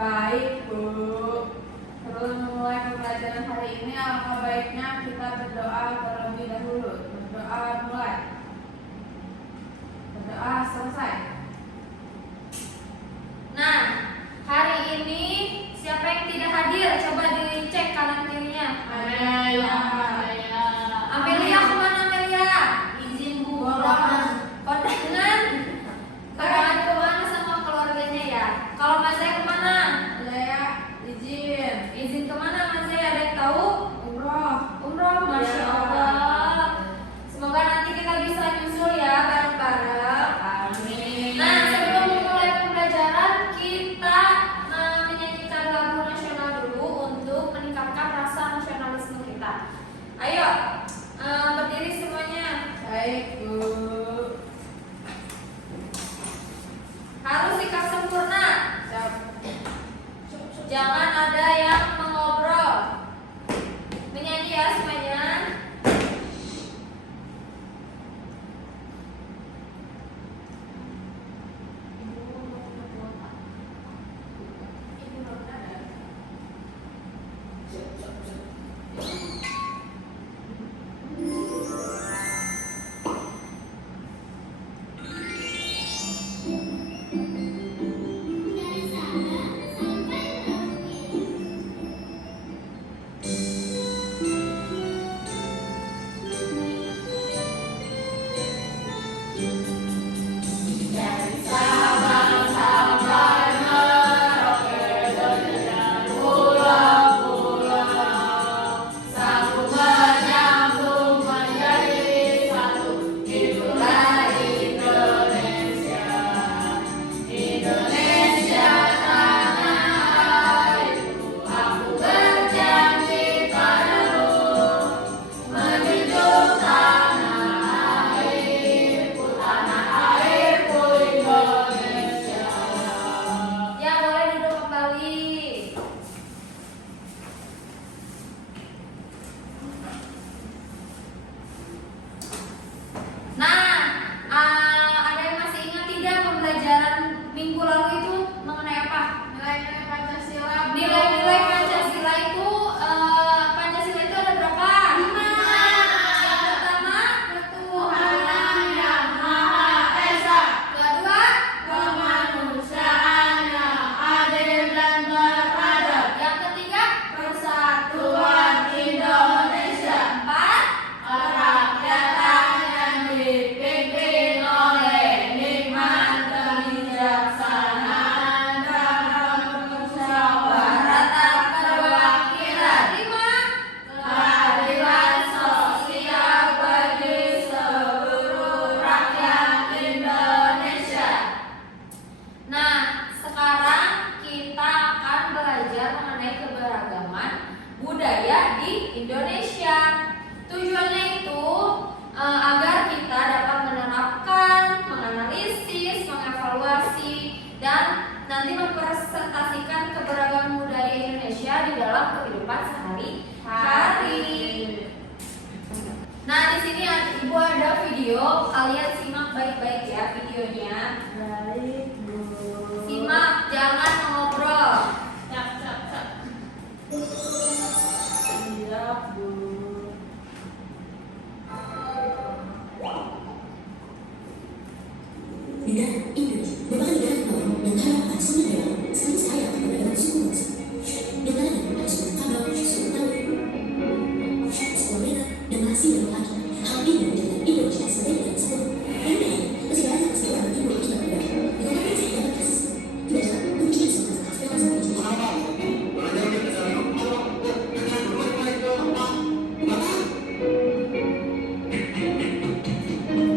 Baik, Bu. Sebelum memulai pembelajaran hari ini, alangkah baiknya kita berdoa terlebih dahulu. Berdoa mulai. Berdoa selesai. Nah, hari ini siapa yang tidak hadir? Coba dicek kanan kirinya. Amelia. Amelia kemana Amelia? Izin, Bu. Kondangan kemana sama keluarganya ya? Kalau Mas Zai kemana? Saya izin. Izin kemana Mas Zai? Ada yang tahu? Umroh, Masya Allah. Semoga nanti kita bisa nyusul ya bareng-bareng. Amin. Nah, sebelum memulai pembelajaran, kita menyanyikan lagu nasional dulu untuk meningkatkan rasa nasionalisme kita. Ayo, berdiri semuanya. Baik, Bu. Harus sikap sempurna. Siap. Jangan ada yang mengobrol. Menyanyi ya semuanya. Ya boleh duduk kembali. Nah, ada yang masih ingat tidak pembelajaran minggu lalu itu mengenai apa? Nilai-nilai Pancasila. Nilai-nilai Pancasila itu Pancasila itu ada berapa? 5. Yang pertama, Ketuhanan yang Maha Esa. kedua, Kemanusiaan yang adil dan beradab. yang ketiga, Persatuan Indonesia. 4. Kerakyatan yang dipimpin oleh hikmat kebijaksanaan dan kemusyawaratan perwakilan. 5. Keadilan sosial bagi seluruh rakyat Indonesia. Nah, sekarang kita akan belajar mengenai keberagaman budaya di Indonesia. Tujuannya itu agar kita dapat menerapkan, menganalisis, mengevaluasi, dan nanti mempresentasikan keberagaman budaya Indonesia di dalam kehidupan sehari-hari. Nah, di sini Ibu ada video, kalian simak baik-baik ya videonya. Baik, Bu. Simak, jangan mengobrol. Siap, Bu. Negara Indonesia merupakan negara kepulauan yang kaya akan sumber daya alam sekaligus kaya akan beragam suku bangsa. Negara yang ada suku Kabau, suku Tawi, suku Wamena, dan Mahasi dan Malaki. Hal ini menjadikan Indonesia sebagai negara kesatuan. Dan negara meski berada pada sebuah timur Cina Tenggara, dikatakan tidak dapat rasisme. Tidak dapat kuncinya sebuah hak bebas berbicara.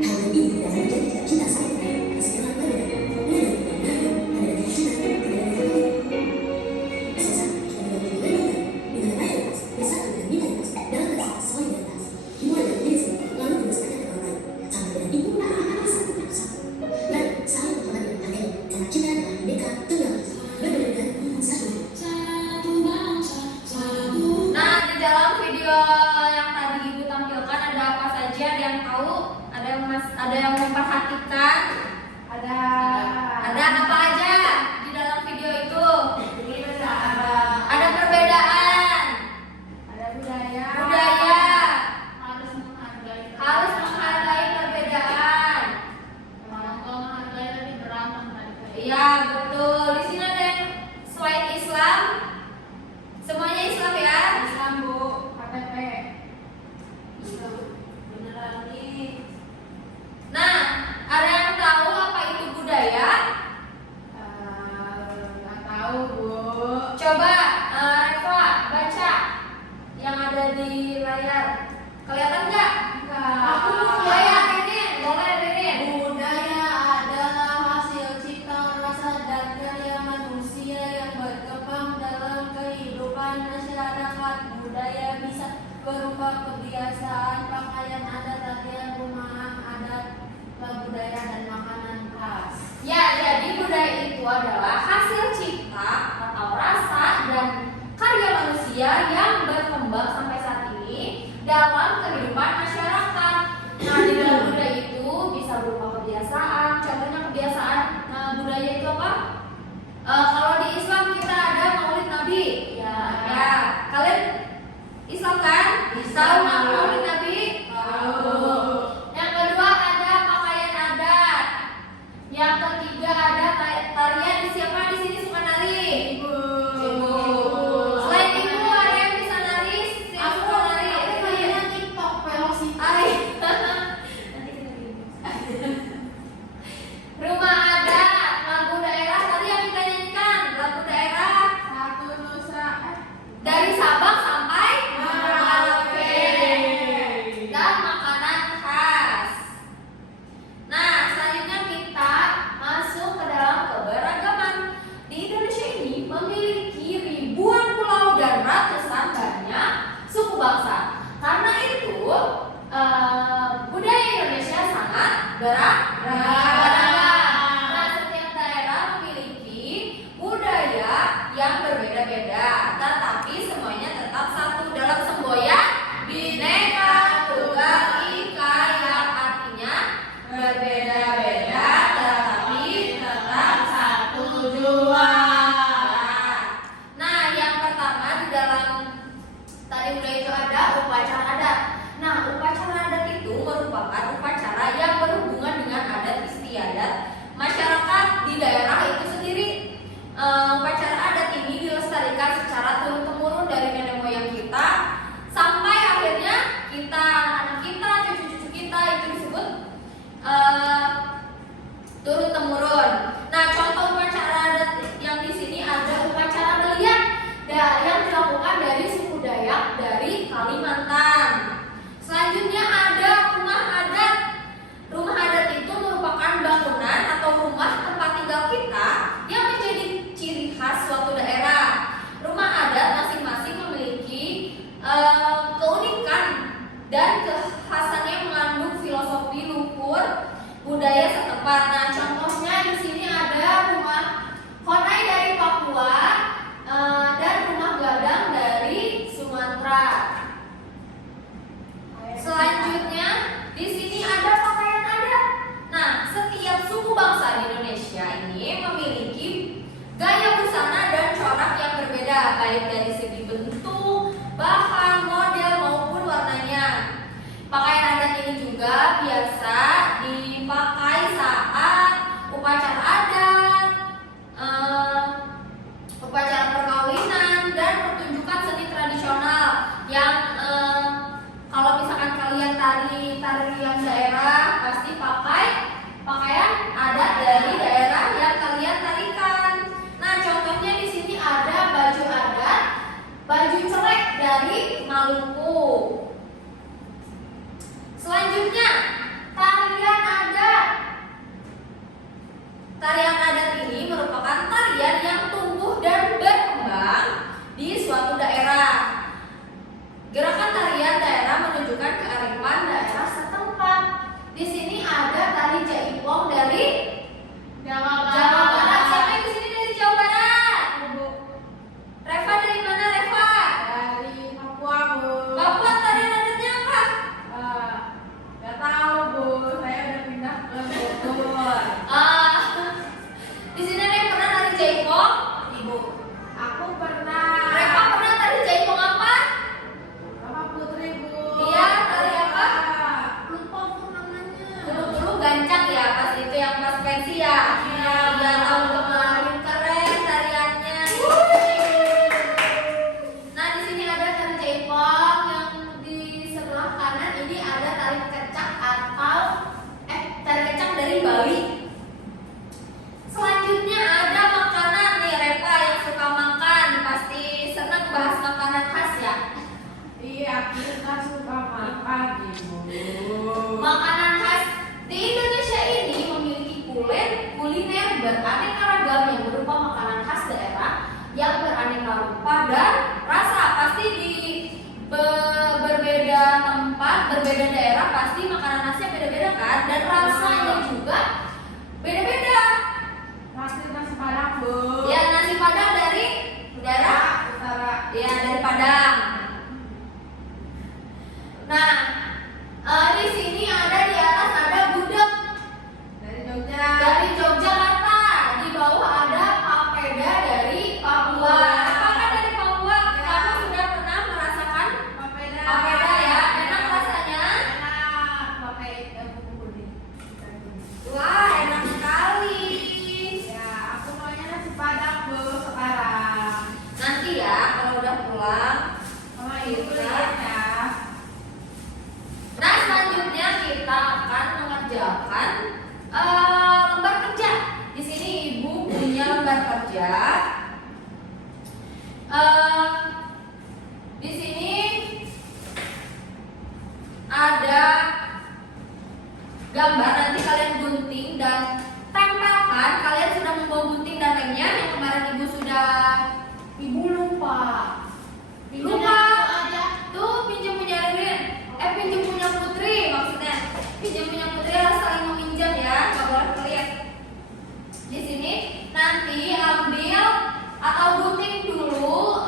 Hal ini tidak akan menjadi cita-cita saling berkaitan dengan segala perbedaan. Mulai dari budaya, ada dari Cina, ada dari Afrika. Sesat, kita menjadi lembaga di mana mayoritas bersatu dengan minoritas dalam rasa solidaritas. Mulai dari diri sendiri, lalu dibesarkan ke orang lain. Sampai dengan ibu, anak-anak satu dan satu. Mari saling menghormati dan menghargai, karena kita adalah Merdeka Tunggal Ika. Berbeda dengan satu. Nah, di dalam video yang tadi Ibu tampilkan ada apa saja? Ada yang tahu? Ada yang memperhatikan? Ada apa aja di dalam video itu? Iya, betul. Di sini ada yang selain Islam. Semuanya Islam ya? Islam Bu, KTP. Islam. Beneran nih. Nah, ada yang tahu apa itu budaya? Nggak tahu Bu. Coba Reva baca yang ada di layar. Kelihatan nggak? Aku Layar ini, boleh ini. Budaya adalah hasil cipta rasa dan karya manusia yang berkembang dalam kehidupan masyarakat. Budaya bisa berupa kebiasaan, pakaian adat, latihan rumahan adat, budaya dan makanan khas. Ya, jadi budaya itu adalah hasil cipta atau rasa dan karya manusia yang berkembang sampai saat ini dalam kehidupan masyarakat. Nah, di dalam budaya itu bisa berupa kebiasaan. Contohnya kebiasaan budaya itu apa? Kalau di Islam kita ada Maulid Nabi. Ya. Kalian Islam kan? Tahu Maulid Nabi? Tahu. Yang kedua ada pakaian adat. Yang ketiga ada tarian. Siapa di sini suka nari? Ibu. Selain itu ada yang bisa nari, yang suka nari. Aku mainnya TikTok velocity. Nanti kita bikin. Rumah adat, lagu daerah tadi yang kita nyanyikan, lagu daerah Satu Nusa. dari Sabang sampai Merauke. dan makanan khas. Nah, selanjutnya kita masuk ke dalam keberagaman. Di Indonesia ini memiliki ribuan pulau dan ratusan banyak suku bangsa. Karena itu budaya Indonesia sangat beragam. Nah, setiap daerah memiliki budaya yang berbeda-beda, tetapi semuanya tetap satu dalam semboyan Bhinneka Tunggal Ika, yang artinya berbeda-beda tetapi tetap satu jua. Nah, yang pertama di dalam tadi budaya itu ada upacara adat. Nah, upacara adat itu merupakan upacara yang berhubungan dengan adat istiadat masyarakat di daerah itu sendiri. Upacara adat ini dilestarikan secara turun-temurun dari nenek moyang kita sampai akhirnya kita, anak kita, cucu-cucu kita, itu disebut turun-temurun. Nah, contoh upacara adat yang di sini ada upacara belian yang dilakukan dari suku Dayak dari Kalimantan. Selanjutnya ada rumah adat. Rumah adat itu merupakan bangunan atau rumah tempat tinggal kita yang menjadi ciri khas suatu daerah. Rumah adat masing-masing memiliki keunikan dan kekhasannya mengandung filosofi luhur budaya setempat. Nah, contohnya di sini ada rumah Honai dari Papua dan rumah Gadang dari Sumatera. Selanjutnya di sini ada pakaian adat. Nah, setiap suku bangsa di Indonesia ini memiliki gaya busana dan corak yang berbeda, baik dari segi bentuk, bahan, model maupun warnanya. Pakaian adat ini juga biasa dipakai saat upacara adat, upacara perkawinan, dan pertunjukan seni tradisional yang kalau misalkan kalian tarian daerah pasti pakai pakaian adat dari daerah yang kalian tarikan. Nah, contohnya di sini ada baju adat, baju celek dari Maluku. Selanjutnya, tarian adat. Tarian adat ini merupakan tarian yang tumbuh dan berkembang di suatu daerah. Gerakan tarian daerah menunjukkan kearifan daerah setempat. Di sini ada tari jaipong dari Jawa Jawa Barat. Barat. Siapa yang di sini dari Jawa Barat? Bu. Reva dari mana, Reva? Dari Papua Bu. Papua tarian adatnya apa? Nggak tahu Bu, saya udah pindah ke Bogor. Ibu. Makanan khas di Indonesia ini memiliki kuliner beraneka ragam yang berupa makanan khas daerah yang beraneka rupa dan rasa. Pasti di berbeda tempat, berbeda daerah pasti makanan khasnya beda-beda kan, dan rasanya juga beda-beda. Nasi Padang, Bu. Ya, nasi Padang dari daerah Utara. ya, dari Padang. Nah, di sini ada di atas ada gudeg Dari Jogja. dari Yogyakarta, di bawah ada papeda dari Papua. Apakah dari Papua kamu sudah pernah merasakan Papeda. papeda ya? Enak rasanya? Enak. Pakai bumbu kuning. Wah, enak sekali. Ya, aku maunya nasi Padang, Bu, sekarang. Nanti ya kalau udah pulang. Sama Ibu lihat ya. Nah, selanjutnya kita akan mengerjakan lembar kerja. Di sini Ibu punya lembar kerja. Di sini ada gambar, nanti kalian gunting dan tempelkan. Kalian sudah membawa gunting dan lemnya yang kemarin Ibu sudah. Ibu lupa. Lupa. Tuh pinjam punya Rin. Pinjam punya Putri maksudnya. Pinjam punya Putri harus saling meminjam ya, nggak boleh pelit. Di sini nanti ambil atau gunting dulu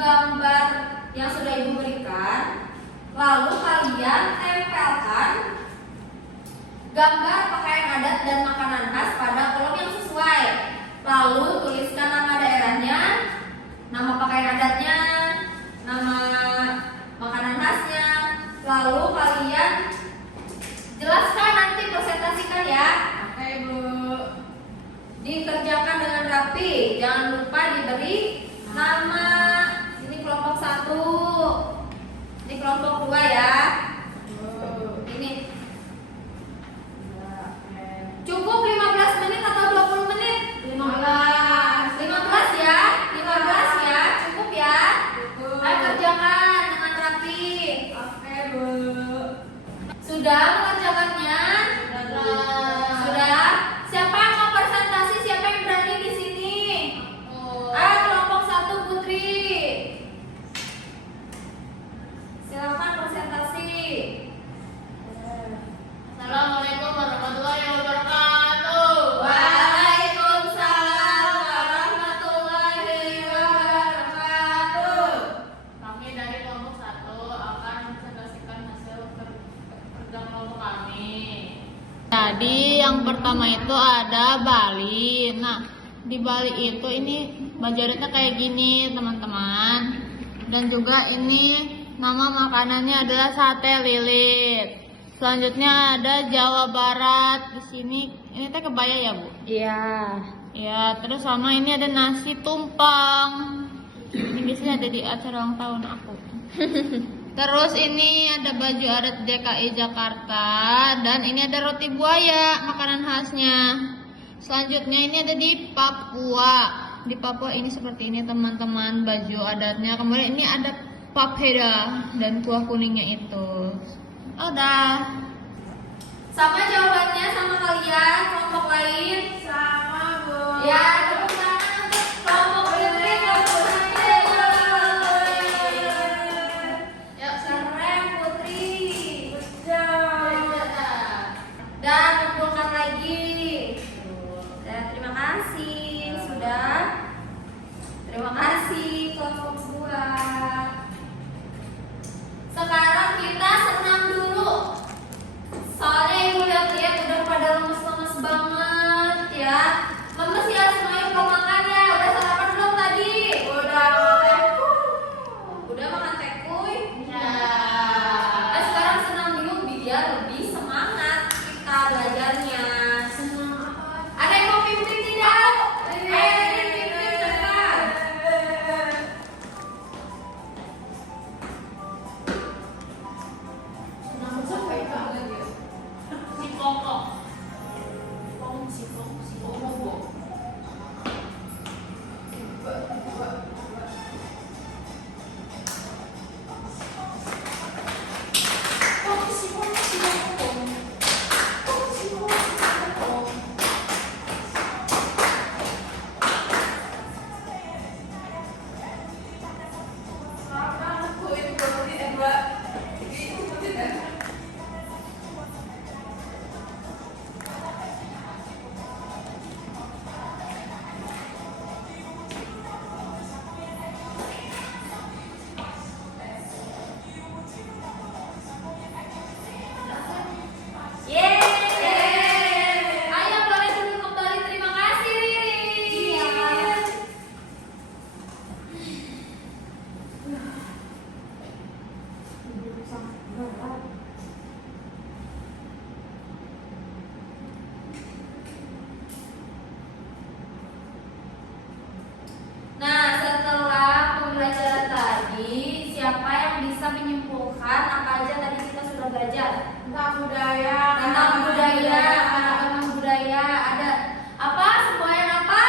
gambar yang sudah Ibu berikan. Lalu kalian tempelkan gambar pakaian adat dan makanan khas pada kolom yang sesuai. Lalu tuliskan nama daerahnya, nama pakaian adatnya, nama makanan khasnya. Lalu kalian jelaskan, nanti presentasikan ya. Oke, Bu. Dikerjakan dengan rapi, jangan lupa diberi nama. Ini kelompok 1, ini kelompok 2 ya. Ini cukup 15 menit atau 20 menit? 15 ya, 15 ya, cukup ya. Ayo kerjakan dengan rapi. Oke, Bu. Sudah mengerjakannya? Sudah. Siapa yang mau presentasi? Siapa yang berani di sini? Ayo kelompok 1 Putri. Silakan presentasi. Assalamualaikum warahmatullahi wabarakatuh. Waalaikumsalam warahmatullahi wabarakatuh. Kami dari kelompok 1 akan mempresentasikan hasil kerja kelompok kami. Jadi yang pertama itu ada Bali. Nah, di Bali itu ini baju adatnya kayak gini, teman-teman. Dan juga ini nama makanannya adalah sate lilit. Selanjutnya ada Jawa Barat. Di sini ini teh kebaya ya, Bu? Iya. Ya, terus sama ini ada nasi tumpang. Ini biasanya ada di acara ulang tahun aku. Terus ini ada baju adat DKI Jakarta, dan ini ada roti buaya, makanan khasnya. Selanjutnya ini ada di Papua. Di Papua ini seperti ini teman-teman baju adatnya. Kemudian ini ada papeda dan kuah kuningnya itu. Udah. Sama jawabannya sama kalian, kelompok lain. Sama, Bu. Ya, tepuk tangan untuk kelompok Putri, kelompok Putri. Yuk, keren Putri. Dan kumpulkan lagi. Dan terima kasih sudah. Terima kasih kelompok 2. Sekarang kita senam dulu. Soalnya Ibu lihat-lihat udah pada lemes-lemes banget ya. Lemes ya semuanya tentang budaya, ada apa? Semboyan apa?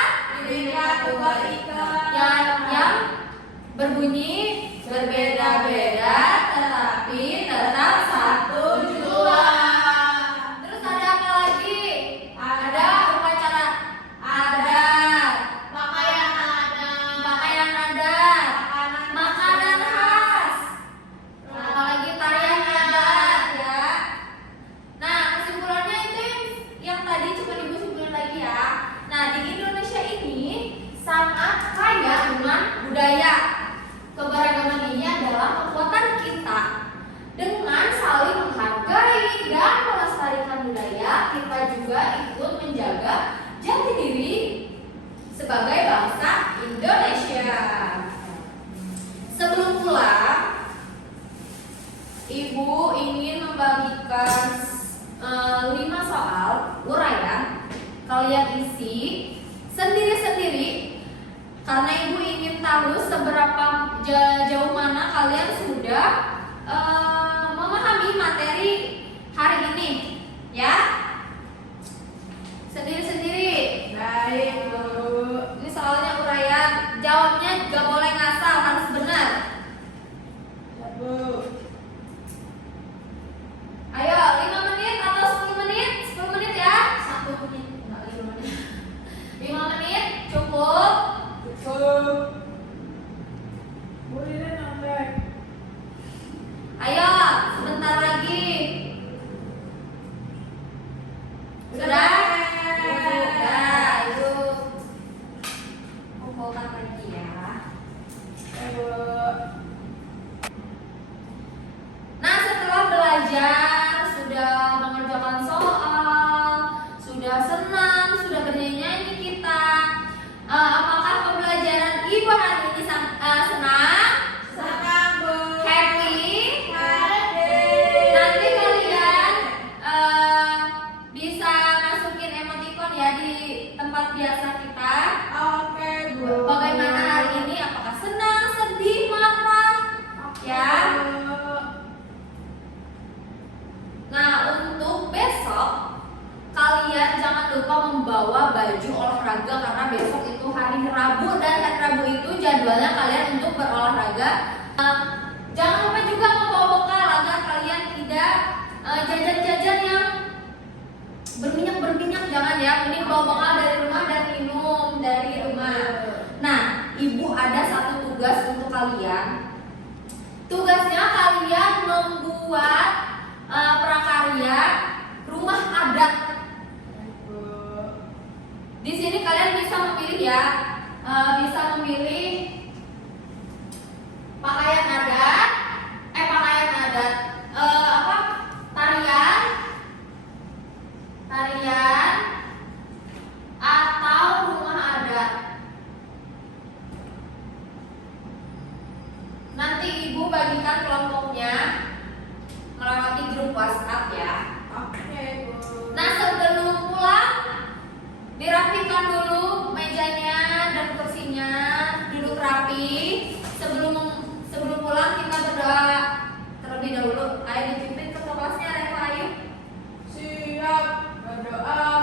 Yang berbunyi berbeda-beda tetapi tetap satu jua. Terus ada apa lagi? Ada upacara adat, pakaian adat, makanan khas, apalagi tarian adat ya. Nah, kesimpulannya itu yang tadi cuma ibu simpulin lagi ya. Nah, di Indonesia ini sangat kaya dengan budaya. Keberagaman ini adalah kekuatan kita. Dengan saling menghargai dan melestarikan budaya, kita juga ikut menjaga jati diri sebagai bangsa Indonesia. Sebelum pulang, Ibu ingin membagikan 5 soal uraian. Kalian isi sendiri-sendiri karena Ibu ingin tahu seberapa jauh mana kalian sudah memahami materi hari ini, ya. Sendiri-sendiri. Baik, Bu. Ini soalnya uraian, jawabnya gak boleh ngasal, harus benar. Ya, Bu. Ayo, 5 menit atau 10 menit? 10 menit ya? 1 menit, enggak 5 menit. 5 menit cukup. Cukup. Boleh nambah. Ayo, sebentar lagi. Sudah? Sudah, itu kumpulkan lagi ya. Ayo. Nah, setelah belajar, sudah mengerjakan soal, sudah senang, sudah bernyanyi-nyanyi kita. Apakah pembelajaran Ibu hari ini senang? Senang, Bu. Happy? Happy. Nanti kalian bisa masukin emoticon ya di tempat biasa kita. Oke, Bu. Bagaimana hari ini? Apakah senang, sedih, marah? Ya. Nah, untuk besok kalian jangan lupa membawa baju olahraga karena besok itu hari Rabu dan hari Rabu itu jadwalnya kalian untuk berolahraga. Jangan lupa juga membawa bekal agar kalian tidak jajan-jajan yang berminyak, jangan ya. Mending bawa bekal dari rumah dan minum dari rumah. Nah, Ibu ada satu tugas untuk kalian. Tugasnya kalian membuat prakarya rumah adat. Di sini kalian bisa memilih ya, bisa memilih pakaian adat, tarian atau rumah adat. Nanti Ibu bagikan kelompoknya melewati grup WhatsApp ya. Oke, Bu. Nah, sebelum pulang dirapikan dulu mejanya dan kursinya, duduk rapi. Sebelum pulang kita berdoa terlebih dahulu. Ayo dipimpin ke kelasnya, Reva, ayo. Siap. Berdoa.